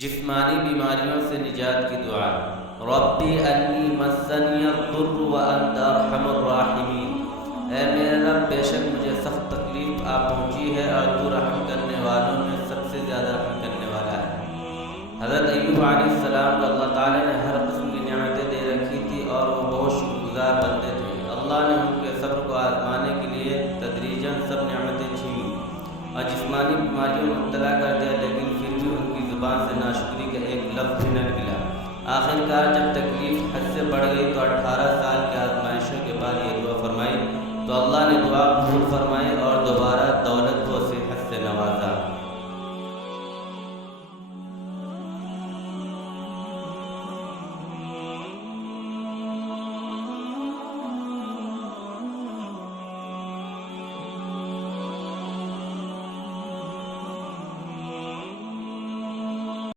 جسمانی بیماریوں سے نجات کی دعا۔ ربی انی مسنی الضر وانت ارحم الراحمین۔ اے میرے رب، بے شک مجھے سخت تکلیف آ پہنچی ہے اور تو رحم کرنے والوں میں سب سے زیادہ رحم کرنے والا ہے۔ حضرت ایوب علیہ السلام کو اللہ تعالیٰ نے ہر قسم کی نعمتیں دے رکھی تھی اور وہ بہت شکر گزار بندے تھے۔ اللہ نے ان کے صبر کو آزمانے کے لیے تدریجاً سب نعمتیں چھینی اور جسمانی بیماریوں میں مبتلا کر دیا، لیکن پھر بھی ان کی زبان سے ناشکری کا ایک لفظ بھی نہ نکلا۔ آخر کار جب تکلیف حد سے بڑھ گئی تو 18 سال کی آزمائشوں کے بعد یہ دعا فرمائی تو اللہ نے دعا قبول فرمائی اور دوبارہ